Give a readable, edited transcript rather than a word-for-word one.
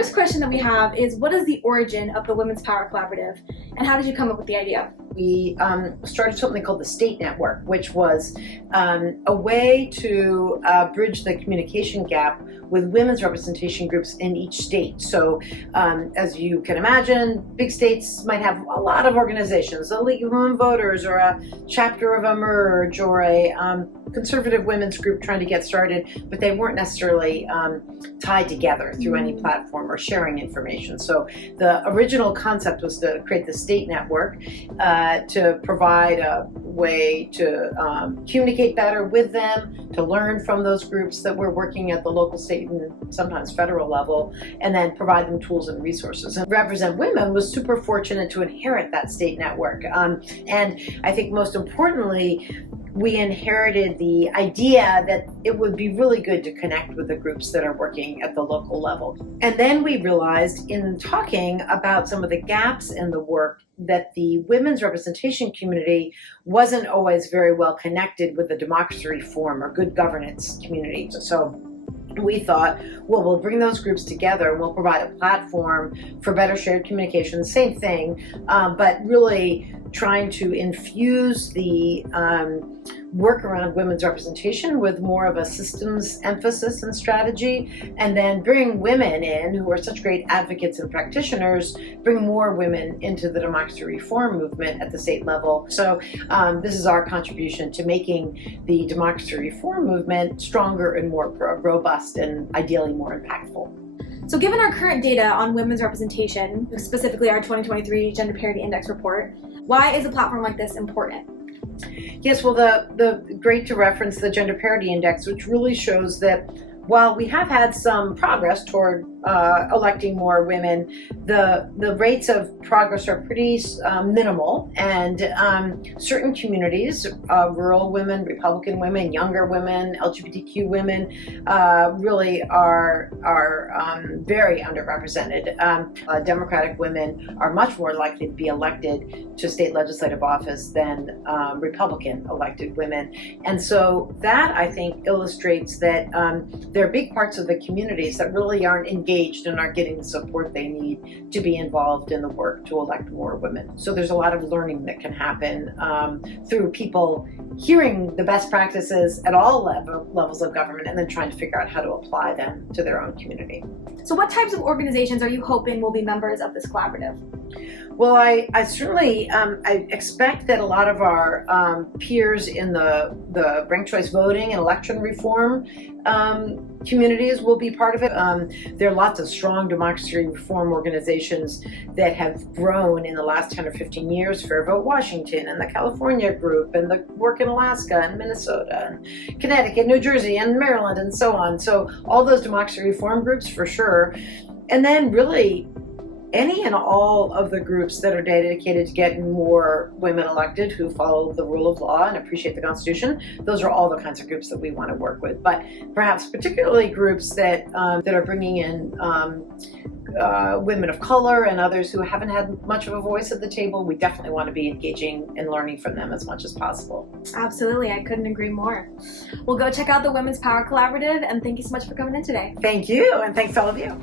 first question that we have is, what is the origin of the Women's Power Collaborative, and how did you come up with the idea? We started something called the State Network, which was a way to bridge the communication gap with women's representation groups in each state. So as you can imagine, big states might have a lot of organizations, a League of Women Voters or a chapter of Emerge or a conservative women's group trying to get started, but they weren't necessarily tied together through any platform or sharing information. So the original concept was to create the State Network to provide a way to communicate better with them, to learn from those groups that were working at the local, state, and sometimes federal level, and then provide them tools and resources. And Represent Women was super fortunate to inherit that State Network. And I think most importantly, we inherited the idea that it would be really good to connect with the groups that are working at the local level. And then we realized in talking about some of the gaps in the work that the women's representation community wasn't always very well connected with the democracy reform or good governance community. So we thought, well, we'll bring those groups together and we'll provide a platform for better shared communication, same thing, but really trying to infuse the work around women's representation with more of a systems emphasis and strategy, and then bring women in who are such great advocates and practitioners, bring more women into the democracy reform movement at the state level. So this is our contribution to making the democracy reform movement stronger and more robust and ideally more impactful. So given our current data on women's representation, specifically our 2023 Gender Parity Index report, why is a platform like this important? Yes, well, the great to reference the Gender Parity Index, which really shows that while we have had some progress toward electing more women, the rates of progress are pretty minimal, and certain communities, rural women, Republican women, younger women, LGBTQ women, really are very underrepresented. Democratic women are much more likely to be elected to state legislative office than Republican elected women, and so that, I think, illustrates that there are big parts of the communities that really aren't engaged and aren't getting the support they need to be involved in the work to elect more women. So there's a lot of learning that can happen through people hearing the best practices at all levels of government and then trying to figure out how to apply them to their own community. So what types of organizations are you hoping will be members of this collaborative? Well, I certainly I expect that a lot of our peers in the ranked choice voting and election reform communities will be part of it. There are lots of strong democracy reform organizations that have grown in the last 10 or 15 years, Fair Vote Washington and the California group and the work in Alaska and Minnesota and Connecticut, New Jersey and Maryland and so on. So all those democracy reform groups for sure. And then really any and all of the groups that are dedicated to getting more women elected who follow the rule of law and appreciate the Constitution, those are all the kinds of groups that we want to work with. But perhaps particularly groups that are bringing in women of color and others who haven't had much of a voice at the table, we definitely want to be engaging and learning from them as much as possible. Absolutely, I couldn't agree more. Well, go check out the Women's Power Collaborative, and thank you so much for coming in today. Thank you, and thanks to all of you.